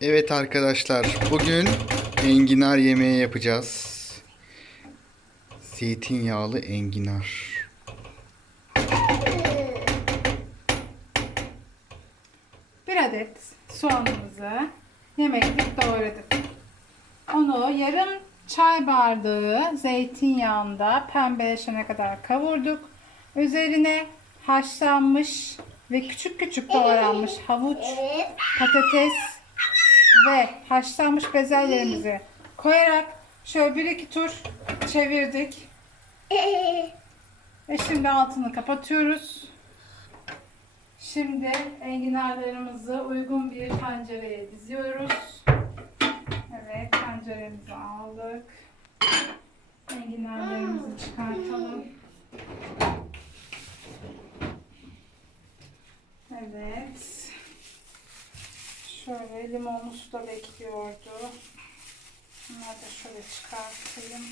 Evet arkadaşlar, bugün enginar yemeği yapacağız. Zeytinyağlı enginar. Bir adet soğanımızı yemeklik doğradık. Onu yarım çay bardağı zeytinyağında pembeleşene kadar kavurduk. Üzerine haşlanmış ve küçük küçük doğranmış havuç, patates ve haşlanmış bezelyelerimizi koyarak şöyle bir iki tur çevirdik. Ve şimdi altını kapatıyoruz. Şimdi enginarlarımızı uygun bir tencereye diziyoruz. Evet, tenceremizi aldık. Enginarlarımızı çıkartalım. Evet. Şöyle limonlu su da bekliyordu. Bunları da şöyle çıkartayım.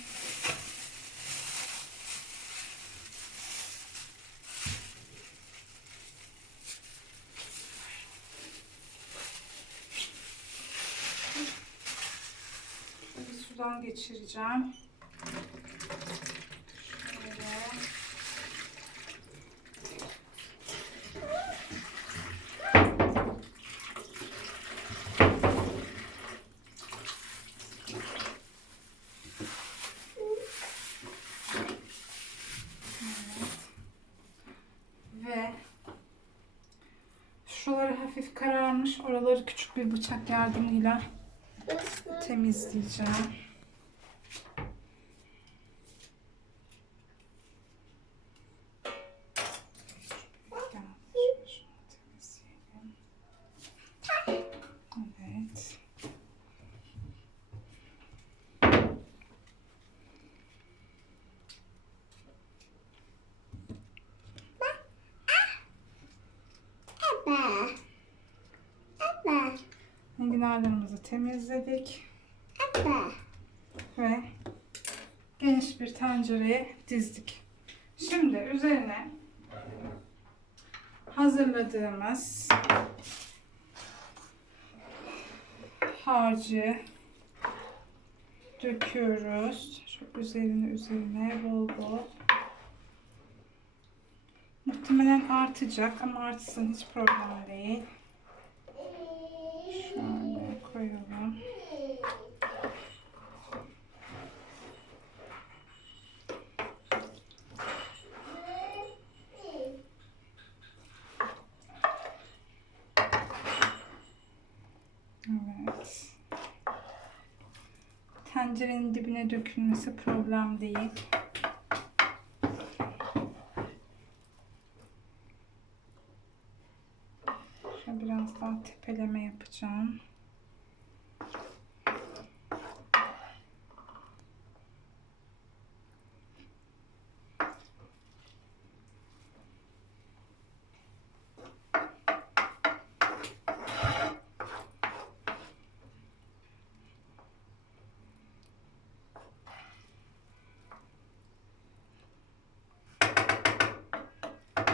Bir sudan geçireceğim. Şöyle. Evet. Ve şuraları hafif kararmış. Oraları küçük bir bıçak yardımıyla temizleyeceğim. Evet. Enginarlarımızı temizledik ve geniş bir tencereye dizdik. Şimdi üzerine hazırladığımız harcı döküyoruz. Çok üzerine üzerine bol bol. Muhtemelen artacak ama artsın hiç problem değil. Şöyle koyalım. Evet. Tencerenin dibine dökülmesi problem değil. Şöyle biraz daha tepeleme yapacağım.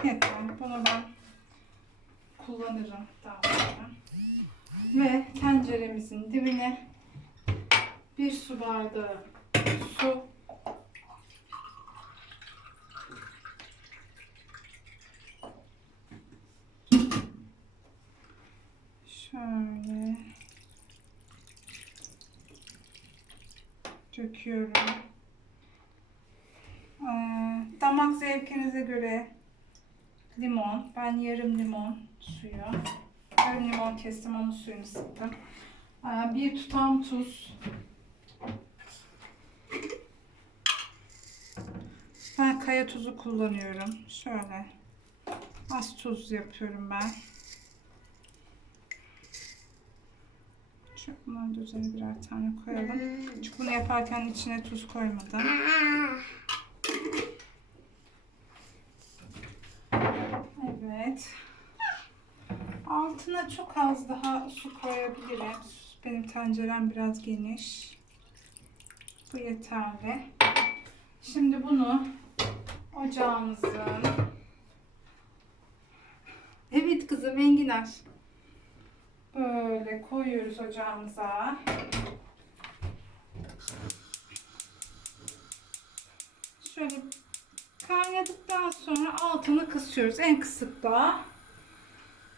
Yeter. Bunu ben kullanırım daha sonra. Ve tenceremizin dibine bir su bardağı su şöyle döküyorum. Ee, damak zevkinize göre limon. Ben yarım limon suyu. Yarım limon kestim onun suyunu sıktım. Ee, Bir tutam tuz. Ben kaya tuzu kullanıyorum. Şöyle. Az tuz yapıyorum ben. Şöyle bunları da üzerine birer tane koyalım. Çünkü bunu yaparken içine tuz koymadım. Evet. Altına çok az daha su koyabilirim. Benim tencerem biraz geniş. Bu yeterli. Şimdi bunu ocağımızın Evet kızım enginar. Böyle koyuyoruz ocağımıza. Şöyle kaynadıktan sonra altını kısıyoruz. En kısıkta.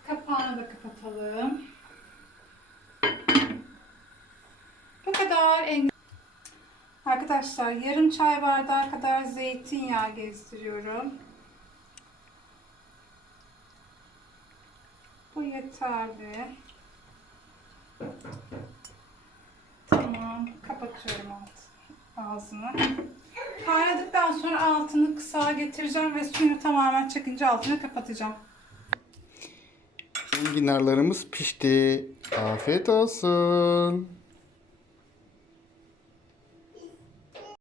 Kapağını da kapatalım. Bu kadar en Arkadaşlar yarım çay bardağı kadar zeytinyağı gezdiriyorum. Bu yeterli. Tamam. Kapatıyorum alt, ağzını. Kaynadıktan sonra altını kısa getireceğim ve suyunu tamamen çekince altını kapatacağım. Enginarlarımız pişti. Afiyet olsun.